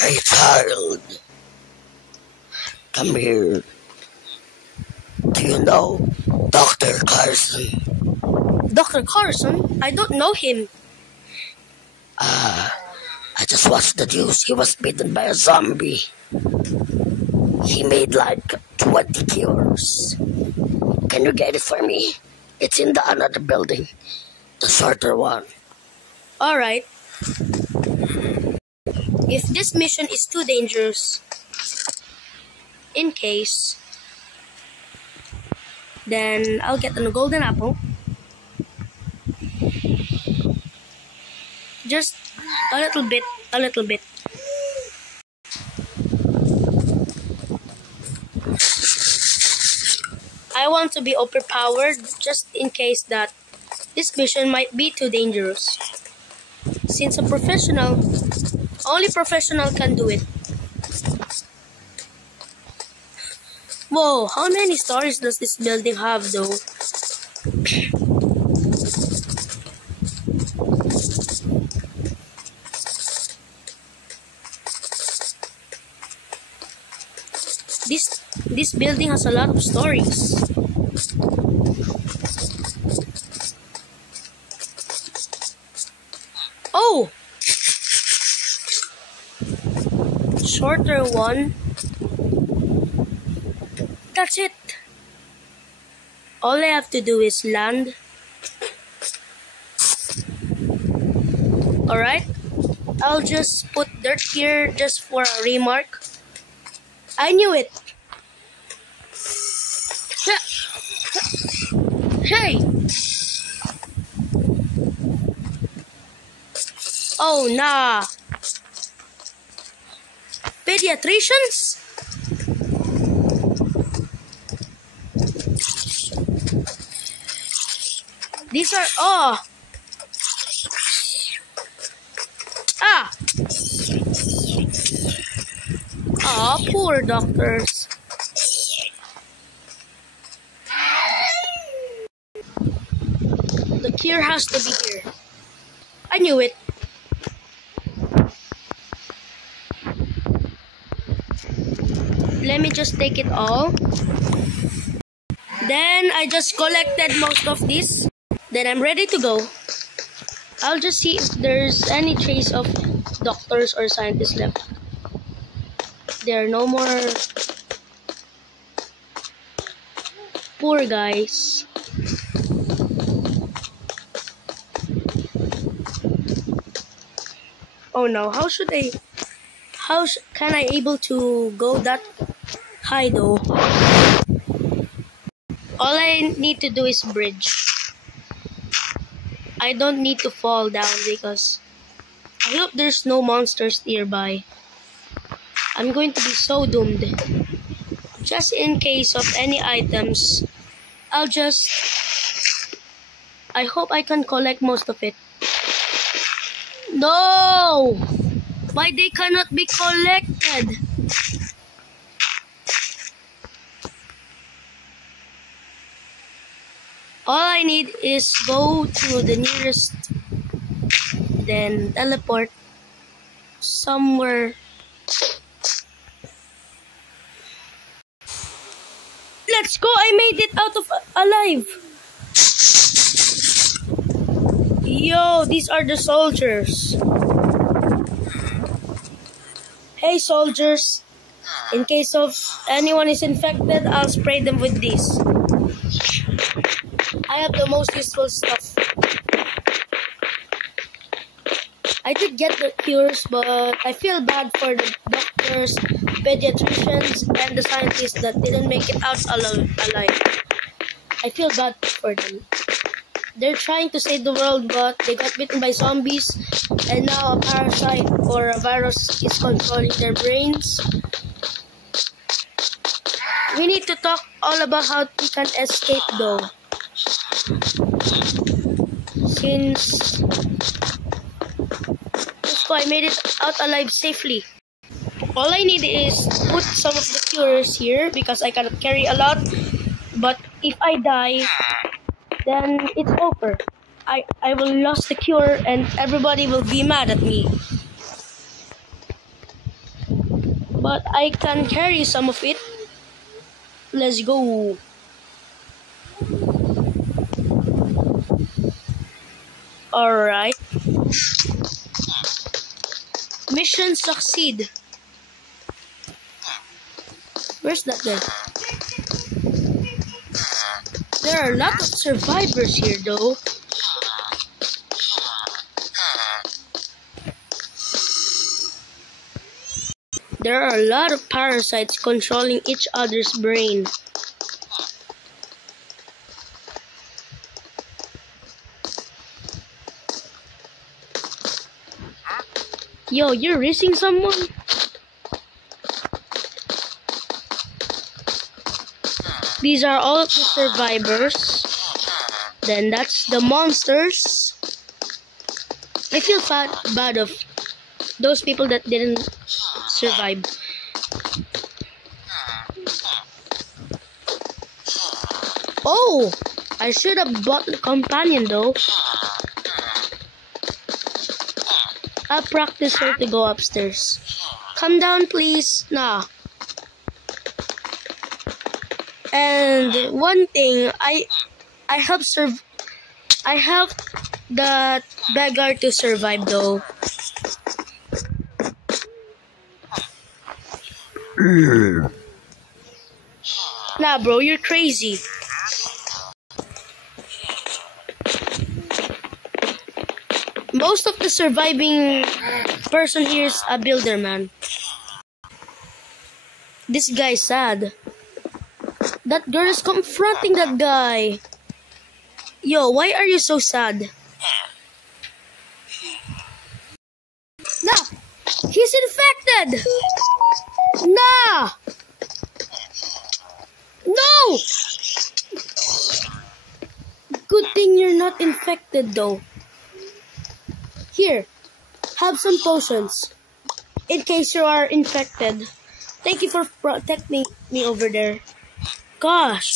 Hey child, come here. Do you know Dr. Carson? Dr. Carson? I don't know him. I just watched the news. He was bitten by a zombie. He made like 20 cures. Can you get it for me? It's in the another building. The shorter one. Alright. If this mission is too dangerous, in case, then I'll get a golden apple. Just a little bit, a little bit. I want to be overpowered just in case that this mission might be too dangerous. Since a professional, only professional can do it. Whoa, how many stories does this building have though? This building has a lot of stories. Oh! Shorter one. That's it. All I have to do is land. Alright. I'll just put dirt here just for a remark. I knew it. Hey! Oh, nah. Pediatricians? These are... Oh! Ah! Oh, poor doctors. The cure has to be here. I knew it. Let me just take it all. Then I just collected most of this. Then I'm ready to go. I'll just see if there's any trace of doctors or scientists left. There are no more. Poor guys. Oh no, how can I able to go that high though? All I need to do is bridge. I don't need to fall down because I hope there's no monsters nearby. I'm going to be so doomed. Just in case of any items, I hope I can collect most of it. No! Why they cannot be collected? All I need is go to the nearest, then teleport somewhere. Let's go! I made it out of alive! Yo, these are the soldiers. Hey soldiers, in case of anyone is infected, I'll spray them with this. I have the most useful stuff. I did get the cures, but I feel bad for the doctors, pediatricians, and the scientists that didn't make it out alive. I feel bad for them. They're trying to save the world, but they got bitten by zombies, and now a parasite or a virus is controlling their brains. We need to talk all about how we can escape though. Since I made it out alive safely. All I need is put some of the cures here because I cannot carry a lot. But if I die, then it's over. I will lose the cure and everybody will be mad at me. but I can carry some of it. Let's go. Alright. Mission succeed. Where's that guy? There are a lot of survivors here though. There are a lot of parasites controlling each other's brain. Yo, you're racing someone? These are all of the survivors. Then that's the monsters. I feel bad of those people that didn't survive. Oh, I should have bought the companion though. I'll practice her to go upstairs. Come down, please. Nah. And one thing, I helped that beggar to survive though. Nah, bro, you're crazy. Most of the surviving person here is a builder, man. This guy's sad. That girl is confronting that guy. Yo, why are you so sad? Nah, he's infected. Nah. No. Good thing you're not infected though. Here, have some potions in case you are infected. Thank you for protecting me over there. Gosh,